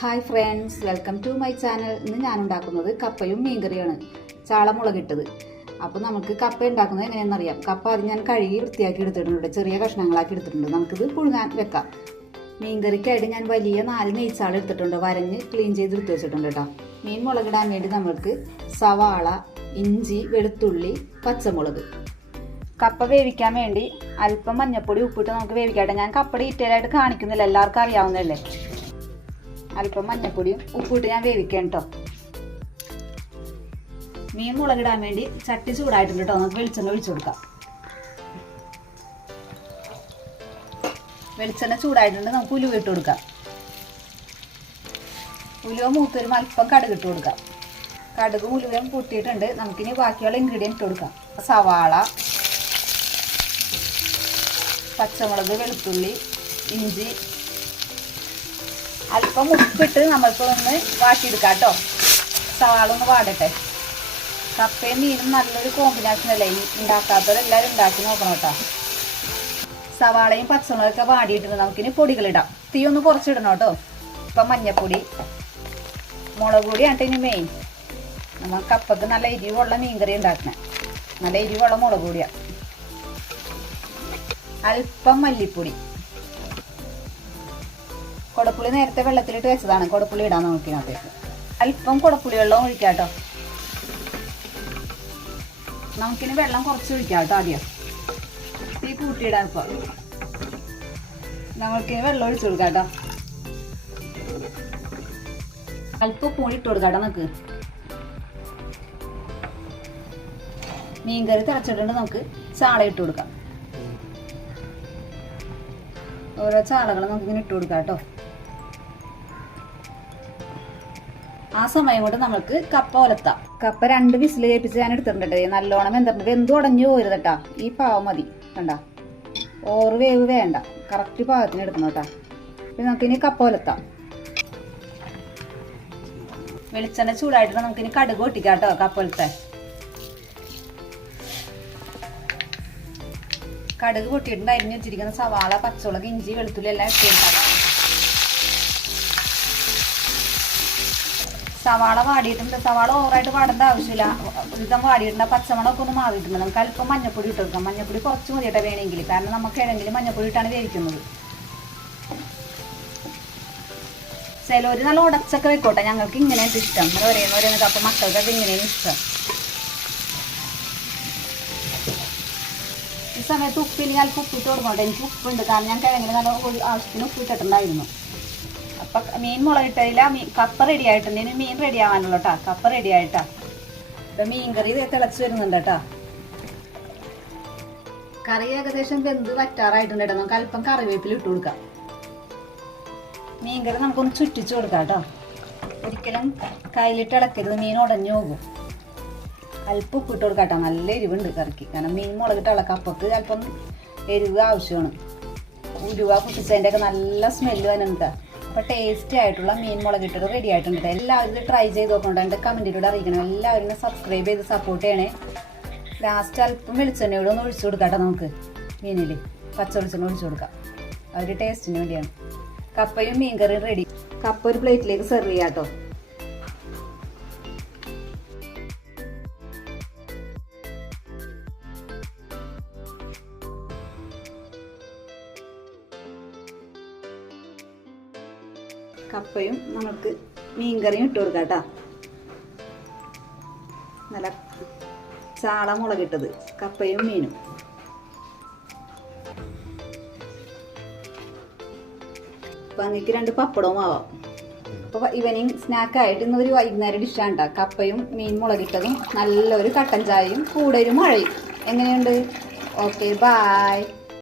Hi friends welcome to my channel. ഇന്ന് ഞാൻ ഉണ്ടാക്കുന്നത് കപ്പയും മീൻകറിയാണ്. ചാളമുളകിട്ടത്. അപ്പോൾ നമുക്ക് കപ്പ ഉണ്ടാക്കുന്നത് എങ്ങനെയെന്ന് അറിയാം. കപ്പ അത് ഞാൻ കഴുകി വൃത്തിയാക്കി എടുത്തിട്ടുണ്ട്. ചെറിയ കഷ്ണങ്ങളാക്കി എടുത്തിട്ടുണ്ട്. നമുക്കിത് പുഴുങ്ങാൻ വെക്കാം. മീൻകറിക്കായിട്ട് ഞാൻ വലിയ നാല് നെയ്ച്ചാൾ എടുത്തിട്ടുണ്ട്. വരഞ്ഞ് ക്ലീൻ ചെയ്ത് എടുത്ത് വെച്ചിട്ടുണ്ട് കേട്ടോ. മീൻ മുളകിടാൻ വേണ്ടി നമ്മൾക്ക് സവാള ഇഞ്ചി വെളുത്തുള്ളി പച്ചമുളക്. കപ്പ വേവിക്കാൻ വേണ്ടി അല്പം മഞ്ഞപ്പൊടി ഉപ്പിട്ട് നമുക്ക് വേവിക്കട്ടെ ഞാൻ കപ്പ ഡീറ്റെയിൽ ആയിട്ട് കാണിക്കുന്നില്ല. എല്ലാവർക്കും അറിയാവുന്നതല്ലേ? അല്പം മഞ്ഞപ്പൊടിയും ഉപ്പിട്ട് ഞാൻ വേവിക്കാം കേട്ടോ. മീൻ മുളകിടാൻ വേണ്ടി ചട്ടി ചൂടായിട്ടുണ്ട് കേട്ടോ. നമുക്ക് വെളിച്ചെണ്ണ ഒഴിച്ചു കൊടുക്കാം. വെളിച്ചെണ്ണ ചൂടായിട്ടുണ്ട്. നമുക്ക് ഉലുവ ഇട്ട് കൊടുക്കാം. ഉലുവ മൂത്തൊരു അല്പം കടുക് ഇട്ട് കൊടുക്കാം. കടുക് ഉലുവയും പൊട്ടിയിട്ടുണ്ട് നമുക്കിനി ബാക്കിയുള്ള ഇൻഗ്രീഡിയന്റ് ഇട്ട് കൊടുക്കാം. സവാള പച്ചമുളക് വെളുത്തുള്ളി ഇഞ്ചി അല്പം ഉപ്പിട്ട് നമ്മൾക്ക് ഒന്ന് വാട്ടിയെടുക്കാം കേട്ടോ. സവാള ഒന്ന് വാടട്ടെ. കപ്പയും മീനും നല്ലൊരു കോമ്പിനേഷൻ അല്ലേ? ഉണ്ടാക്കാത്തവരെല്ലാവരും ഉണ്ടാക്കി നോക്കണം കേട്ടോ. സവാളയും പച്ചമുളകൊക്കെ വാടിയിട്ടുണ്ട്. നമുക്കിനി പൊടികളിടാം തീ ഒന്ന് കുറച്ചിടണം കേട്ടോ. ഇപ്പം മഞ്ഞപ്പൊടി മുളക് പൊടിയാണ് ഇനി മെയിൻ നമ്മൾ കപ്പക്ക് നല്ല എരിവുള്ള മീൻകറി ഉണ്ടാക്കണം. നല്ല എരിവുള്ള മുളക് പൊടിയാണ് അല്പം മല്ലിപ്പൊടി. കൊടപ്പുളി നേരത്തെ വെള്ളത്തിലിട്ട് വെച്ചതാണ്. കൊടപ്പുളി ഇടാൻ നോക്കിയതിനകത്തേക്ക് അല്പം കൊടപ്പുളി വെള്ളം ഒഴിക്കാം കേട്ടോ. നമുക്കിനി വെള്ളം കുറച്ച് ഒഴിക്കാം കേട്ടോ ആദ്യം. തീ കൂട്ടിയിടാൻ ഇപ്പൊ. നമുക്കിനി വെള്ളം ഒഴിച്ചു കൊടുക്കാം കേട്ടോ. അല്പം പൂടി ഇട്ട് കൊടുക്കാം കേട്ടോ നമുക്ക്. മീൻകറി തിളച്ചിട്ടുണ്ട് നമുക്ക് ചാള ഇട്ട് കൊടുക്കാം. ഓരോ ചാളകൾ നമുക്കിങ്ങനെ ഇട്ട് കൊടുക്കാം കേട്ടോ. ആ സമയം കൊണ്ട് നമുക്ക് കപ്പ ഒലത്താം. കപ്പ രണ്ട് വിസിൽ കേൾപ്പിച്ച് ഞാൻ എടുത്തിട്ടുണ്ട് നല്ലോണം വെന്തിട്ടുണ്ട്. വെന്ത് ഉടഞ്ഞു പോരുത് കേട്ടാ. ഈ പാവം മതി. കണ്ട? ഓറ് വേവ് വേണ്ട. കറക്റ്റ് പാകത്തിന് എടുക്കണം കേട്ടാ. പിന്നെ നമുക്കിനി കപ്പ ഒലത്താം. വെളിച്ചെണ്ണ ചൂടായിട്ട് നമുക്കിനി കടുക് പൊട്ടിക്കാം കേട്ടോ കപ്പ ഒലത്താൻ. കടുക് പൊട്ടിയിട്ടുണ്ട്. അരിഞ്ഞു വെച്ചിരിക്കുന്ന സവാള പച്ചമുളക് ഇഞ്ചി വെളുത്തുള്ളി എല്ലാം ഇട്ടിട്ടുണ്ടാകും സവാള വാടിയിട്ടുണ്ട്. സവാള ഓവറായിട്ട് വാടേണ്ട ആവശ്യമില്ല. വിധം വാടിയിട്ടുണ്ട്. പച്ചമുളകൊക്കെ ഒന്ന് മാറിയിട്ടുണ്ട് നമുക്ക് അല്പം മഞ്ഞപ്പൊടി ഇട്ട് കൊടുക്കാം. മഞ്ഞപ്പൊടി കുറച്ച് മതിയിട്ട് വേണമെങ്കിൽ. കാരണം നമുക്ക് ഏതെങ്കിലും മഞ്ഞപ്പൊടി ഇട്ടാണ് വേവിക്കുന്നത്. ചിലവര് നല്ല ഉടച്ചൊക്കെ വെക്കോട്ടെ. ഞങ്ങൾക്ക് ഇങ്ങനെയാണ് ഇഷ്ടം. അങ്ങനെ ഒരേന്ന് ഒരേ അപ്പം മക്കൾക്കൊക്കെ ഇങ്ങനെയാണ് ഇഷ്ടം. ഈ സമയത്ത് ഉപ്പില്ലെങ്കിൽ അല്പം ഉപ്പിട്ട് കൊടുക്കട്ടെ എനിക്ക് ഉപ്പുണ്ട്. കാരണം ഞാൻ കിഴങ്ങിന് നല്ല ആവശ്യത്തിന് ഉപ്പിട്ടിട്ടുണ്ടായിരുന്നു. അപ്പം മീൻ മുളകിട്ടില്ല മീൻ കപ്പ റെഡി ആയിട്ടുണ്ട്. ഇനി മീൻ റെഡി ആവാനുള്ള കേട്ടോ കപ്പ റെഡി ആയിട്ടാ. ഇപ്പം മീൻ കറി ഇത് തിളച്ച് വരുന്നുണ്ട് കേട്ടാ കറി ഏകദേശം വെന്ത് വറ്റാറായിട്ടുണ്ട് കേട്ടോ നമുക്ക് അല്പം കറിവേപ്പില ഇട്ട് കൊടുക്കാം. മീൻ കറി നമുക്കൊന്ന് ചുറ്റിച്ച് കൊടുക്കാം കേട്ടോ ഒരിക്കലും കയ്യിലിട്ട് ഇളക്കരുത്. മീൻ ഉടഞ്ഞു പോകും. അല്പം ഉപ്പ് ഇട്ട് കൊടുക്കാം കൊടുക്കാട്ടോ നല്ല എരിവുണ്ട് കറിക്ക്. കാരണം മീൻ മുളകിട്ട് ഇളക്കപ്പക്ക് അല്പം എരിവ് ആവശ്യമാണ്. ഉരുവ പൊട്ടിച്ചതിന്റെ ഒക്കെ നല്ല സ്മെല്ല് വന്നിട്ട് അപ്പോൾ ടേസ്റ്റി ആയിട്ടുള്ള മീൻ മുളകിട്ടത് റെഡി ആയിട്ടുണ്ട്. എല്ലാവരും ഇത് ട്രൈ ചെയ്ത് നോക്കണ്ട എന്റെ കമന്റിലൂടെ അറിയിക്കണം. എല്ലാവരും സബ്സ്ക്രൈബ് ചെയ്ത് സപ്പോർട്ട് ചെയ്യണേ. ലാസ്റ്റ് അല്പം വെളിച്ചെണ്ണയോടെ ഒന്ന് ഒഴിച്ചു കൊടുക്കാം നമുക്ക് മീനിൽ പച്ച വെളിച്ചെണ്ണ ഒഴിച്ചു കൊടുക്കാം. അവർ ടേസ്റ്റിന് വേണ്ടിയാണ്. കപ്പയും മീൻ കറിയും റെഡി കപ്പ ഒരു പ്ലേറ്റിലേക്ക് സെർവ് ചെയ്യാം കേട്ടോ. കപ്പയും നമുക്ക് മീൻകറിയും ഇട്ട് കൊടുക്കാം കേട്ടോ. നല്ല ചാള മുളകിട്ടത് കപ്പയും മീനും. അപ്പം അങ്ങക്ക് രണ്ട് പപ്പടവും ആവാം. അപ്പോൾ ഇവനിങ് സ്നാക്കായിട്ട് ഇന്ന് ഒരു വൈകുന്നേരം ഡിഷാണ് കേട്ടോ കപ്പയും മീൻ മുളകിട്ടതും നല്ലൊരു കട്ടൻ ചായയും കൂടെ ഒരു മഴയും. എങ്ങനെയുണ്ട്? Okay bye